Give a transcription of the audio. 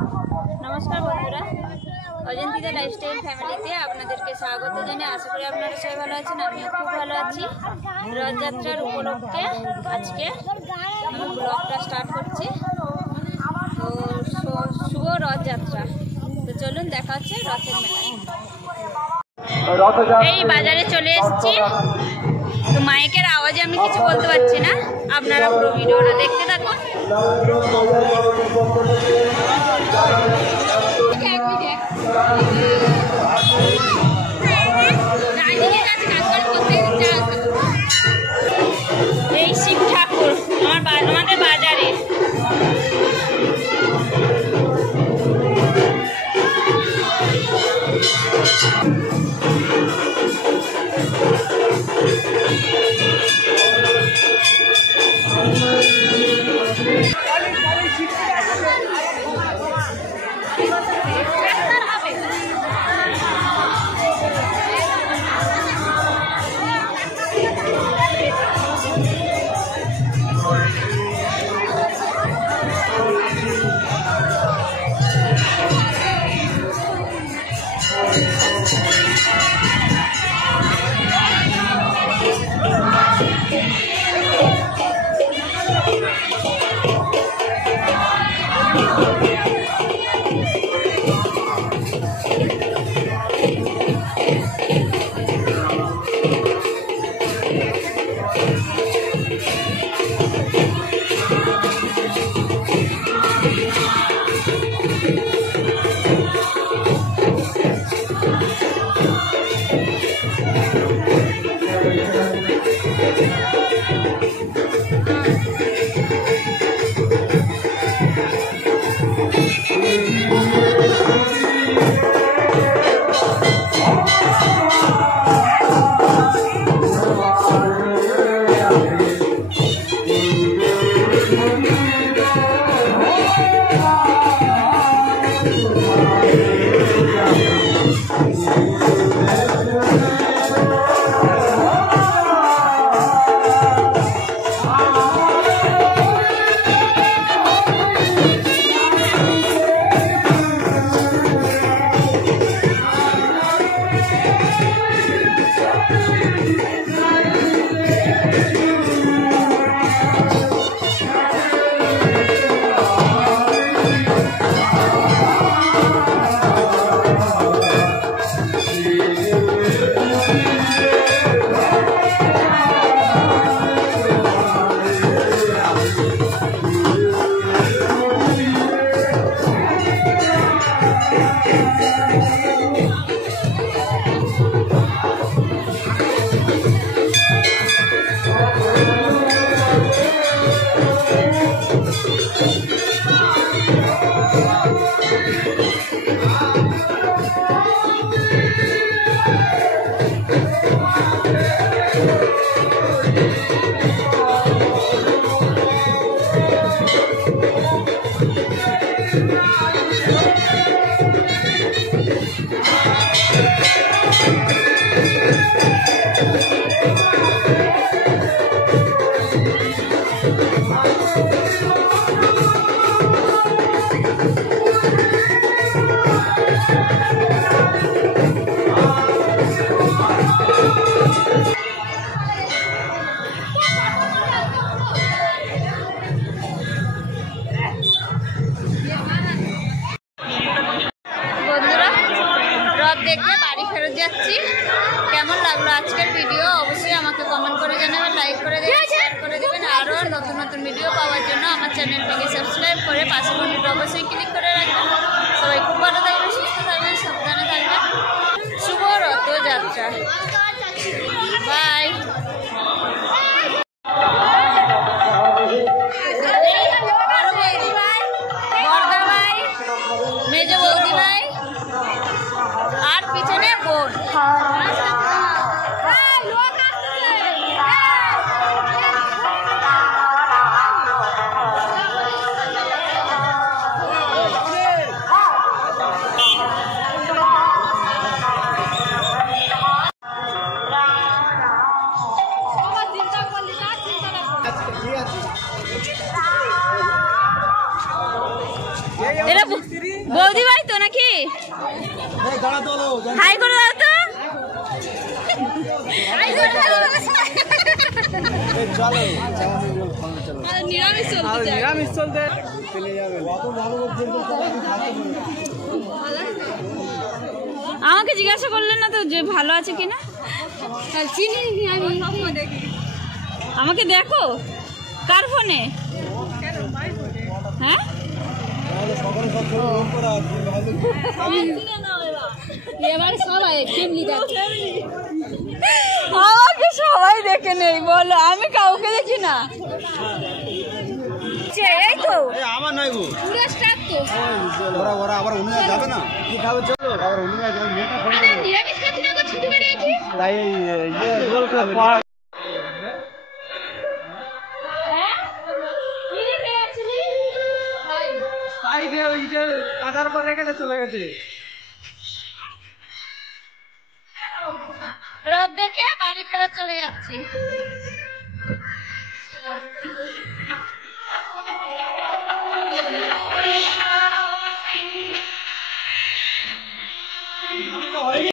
नमस्कार बंधुरा अजंतिका लाइफस्टाइल फैमिलीते आपनादेरके स्वागत जानिয়ে आशा करी आपनारा सबाई भालो आছেন आमिও खूब भालो आছি। रथयात्रार उपलक्षे आजके आमि ब्लगटा स्टार्ट करছি। तो शुभ रथयात्रा। तो चलুন দেখা হচ্ছে রথের মেলায়। এই বাজারে চলে এসেছি। তো মাইকের আওয়াজে আমি কিছু বলতে পারছি না, আপনারা পুরো ভিডিওটা দেখতে থাকুন। এই শিব ঠাকুর আমাদের বাজারে। দেখে বাড়ি ফেরত যাচ্ছি। কেমন লাগলো আজকের ভিডিও অবশ্যই আমাকে কমেন্ট করে জানাবেন, লাইক করে দেবেন, শেয়ার করে দেবেন। আরও নতুন নতুন ভিডিও পাওয়ার জন্য আমার চ্যানেলটিকে সাবস্ক্রাইব করে পাশে ঘন্টিটা অবশ্যই ক্লিক করে রাখবেন। সবাই খুব ভালো থাকবেন, সুস্থ থাকবেন, সাবধানে থাকবেন। শুভ রথযাত্রা। বাই। মেজো বৌদি ভাই আর পিছনে বোন। এটা বৌদি ভাই তো নাকি? হাই করে দাও তো। নিরামিষ চলতে আমাকে জিজ্ঞাসা করলেন না তো যে ভালো আছে কিনা? আমাকে দেখো কার ফোনে? হ্যাঁ আমাকে সবাই দেখে নেই বলো, আমি কাউকে দেখি না। এই তো আমার নয় গো, পুরো স্টাফ তো। ওরা ওরা আবার উনি যাবে না, কি খাবে চলো আবার উনি যাবে। আরে নিরামিষ খাচ্ছি না গো, ছুটি বেরিয়েছি তাই এই রোল খাবে। হ্যাঁ কি রে আসলি তাই দে ওই যে আধার পর রেখে চলে গেছে। রোদ দেখে বাড়ি ফেরত চলে যাচ্ছি।